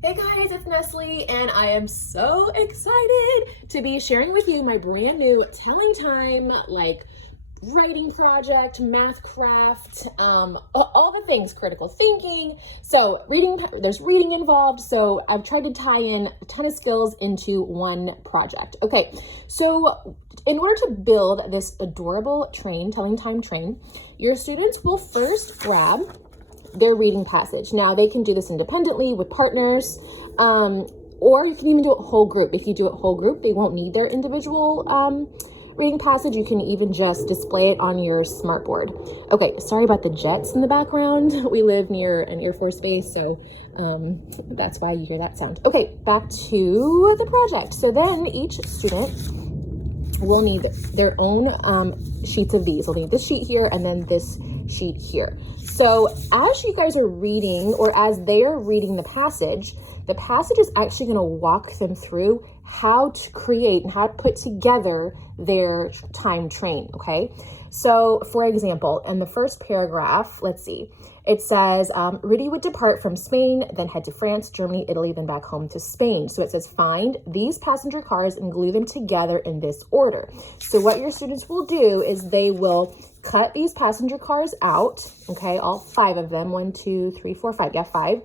Hey guys, it's Nestle, and I am so excited to be sharing with you my brand new telling time, writing project, math craft, all the things, critical thinking. So there's reading involved. So I've tried to tie in a ton of skills into one project. Okay, so in order to build this adorable telling time train, your students will first grab their reading passage. Now they can do this independently with partners, or you can even do it whole group. If you do it whole group, they won't need their individual reading passage. You can even just display it on your smartboard. Okay, sorry about the jets in the background. We live near an Air Force base, so that's why you hear that sound. Okay, back to the project. So then each student will need their own sheets of these. They'll need this sheet here and then this sheet here. So as you guys are reading, or as they are reading the passage is actually going to walk them through how to create and how to put together their time train, okay? So for example, in the first paragraph, let's see, it says, Rudy would depart from Spain, then head to France, Germany, Italy, then back home to Spain. So it says, find these passenger cars and glue them together in this order. So what your students will do is they will cut these passenger cars out, okay, all 5 of them, 1, 2, 3, 4, 5, yeah, 5.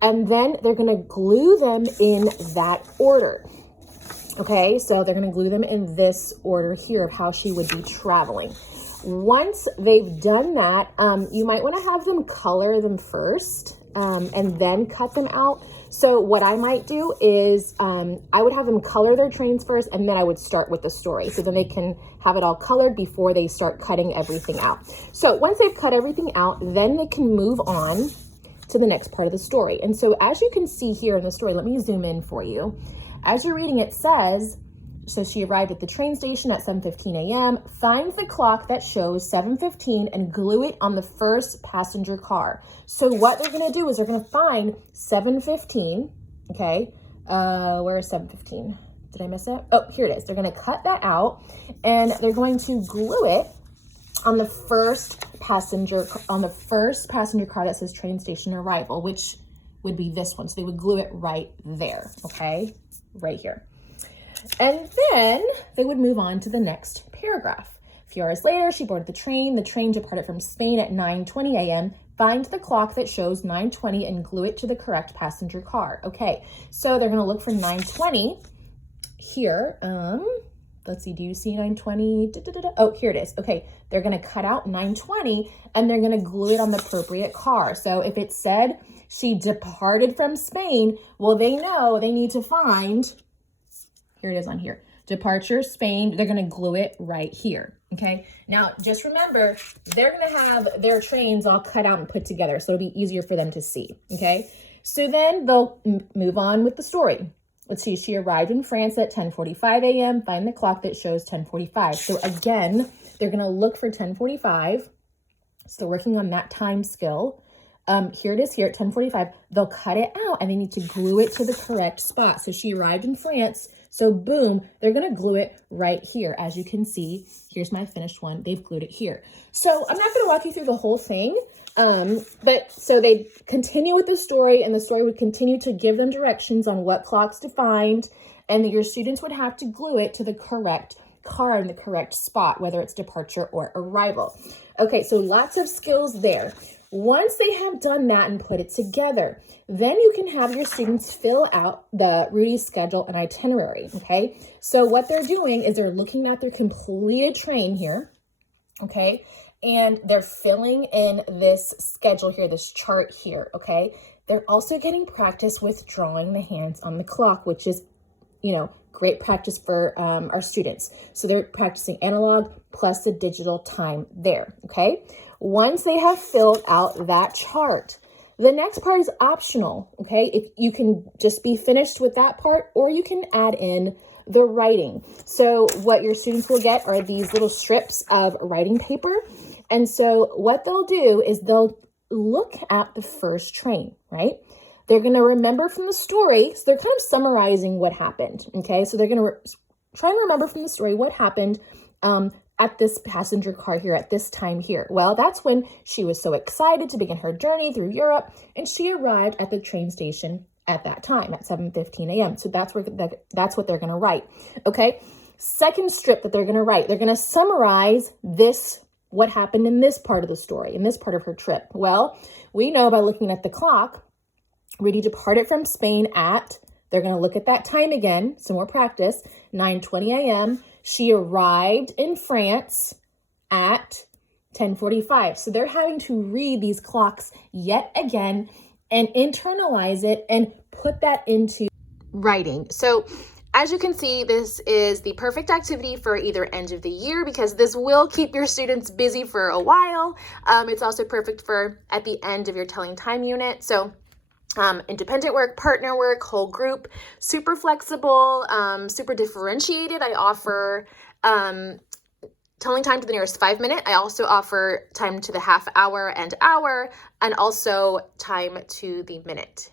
And then they're gonna glue them in that order. Okay, so they're gonna glue them in this order here of how she would be traveling. Once they've done that, you might want to have them color them first and then cut them out. So what I might do is I would have them color their trains first, and then I would start with the story. So then they can have it all colored before they start cutting everything out. So once they've cut everything out, then they can move on to the next part of the story. And so as you can see here in the story, let me zoom in for you. As you're reading, it says, so she arrived at the train station at 7:15 a.m., find the clock that shows 7:15 and glue it on the first passenger car. So what they're gonna do is they're gonna find 7:15, okay? Where is 7:15? Did I miss it? Oh, here it is. They're gonna cut that out and they're going to glue it on the first passenger car that says train station arrival, which would be this one. So they would glue it right there, okay? Right here. And then they would move on to the next paragraph. A few hours later, she boarded the train. The train departed from Spain at 9:20 a.m. Find the clock that shows 9:20 and glue it to the correct passenger car. Okay, so they're gonna look for 9:20 here. Let's see, do you see 9:20? Oh, here it is. Okay, they're gonna cut out 9:20 and they're gonna glue it on the appropriate car. So if it said she departed from Spain, well, they know they need to find, here it is on here, departure, Spain. They're going to glue it right here, okay? Now, just remember, they're going to have their trains all cut out and put together, so it'll be easier for them to see, okay? So then they'll move on with the story. Let's see, she arrived in France at 10:45 a.m. Find the clock that shows 10:45. So again, they're going to look for 10:45. So working on that time skill. Here it is here at 10:45. They'll cut it out and they need to glue it to the correct spot. So she arrived in France. So boom, they're gonna glue it right here. As you can see, here's my finished one. They've glued it here. So I'm not gonna walk you through the whole thing, but so they continue with the story and the story would continue to give them directions on what clocks to find, and your students would have to glue it to the correct car in the correct spot, whether it's departure or arrival. Okay, so lots of skills there. Once they have done that and put it together, then you can have your students fill out the Rudy's schedule and itinerary, okay? So what they're doing is they're looking at their completed train here, okay? And they're filling in this schedule here, this chart here, okay? They're also getting practice with drawing the hands on the clock, which is, great practice for our students. So they're practicing analog plus the digital time there, okay? Once they have filled out that chart, the next part is optional, okay? If you can just be finished with that part, or you can add in the writing. So what your students will get are these little strips of writing paper. And so what they'll do is they'll look at the first train, right? They're going to remember from the story. So they're kind of summarizing what happened, okay? So they're going to try and remember from the story what happened at this passenger car here at this time here. Well, that's when she was so excited to begin her journey through Europe, and she arrived at the train station at that time at 7:15 a.m. So that's what they're going to write. Okay. Second strip that they're going to write, they're going to summarize what happened in this part of the story, in this part of her trip. Well, we know by looking at the clock, Rudy departed from Spain they're going to look at that time again, some more practice, 9:20 a.m. She arrived in France at 10:45. So they're having to read these clocks yet again and internalize it and put that into writing. So as you can see, this is the perfect activity for either end of the year because this will keep your students busy for a while. It's also perfect for at the end of your telling time unit. So independent work, partner work, whole group, super flexible, super differentiated. I offer telling time to the nearest 5 minute. I also offer time to the half hour, and also time to the minute.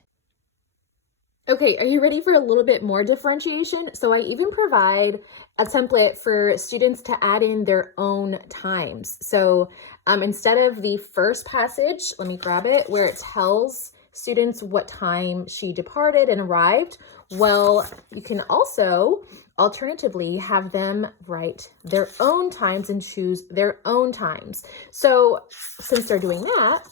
Okay, are you ready for a little bit more differentiation? So I even provide a template for students to add in their own times. So instead of the first passage, let me grab it, where it tells students what time she departed and arrived. Well, you can also alternatively have them write their own times and choose their own times. So since they're doing that,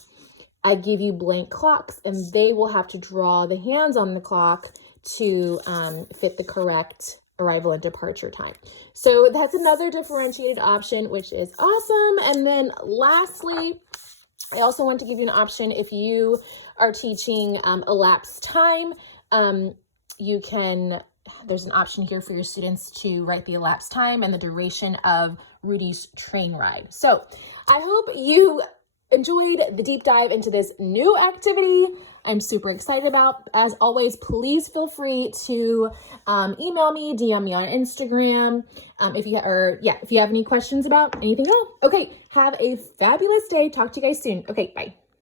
I give you blank clocks and they will have to draw the hands on the clock to fit the correct arrival and departure time. So that's another differentiated option, which is awesome. And then lastly, I also want to give you an option if you are teaching elapsed time. There's an option here for your students to write the elapsed time and the duration of Rudy's train ride. So I hope you enjoyed the deep dive into this new activity I'm super excited about. As always, please feel free to email me, DM me on Instagram if you have any questions about anything else. Okay, have a fabulous day. Talk to you guys soon. Okay, bye.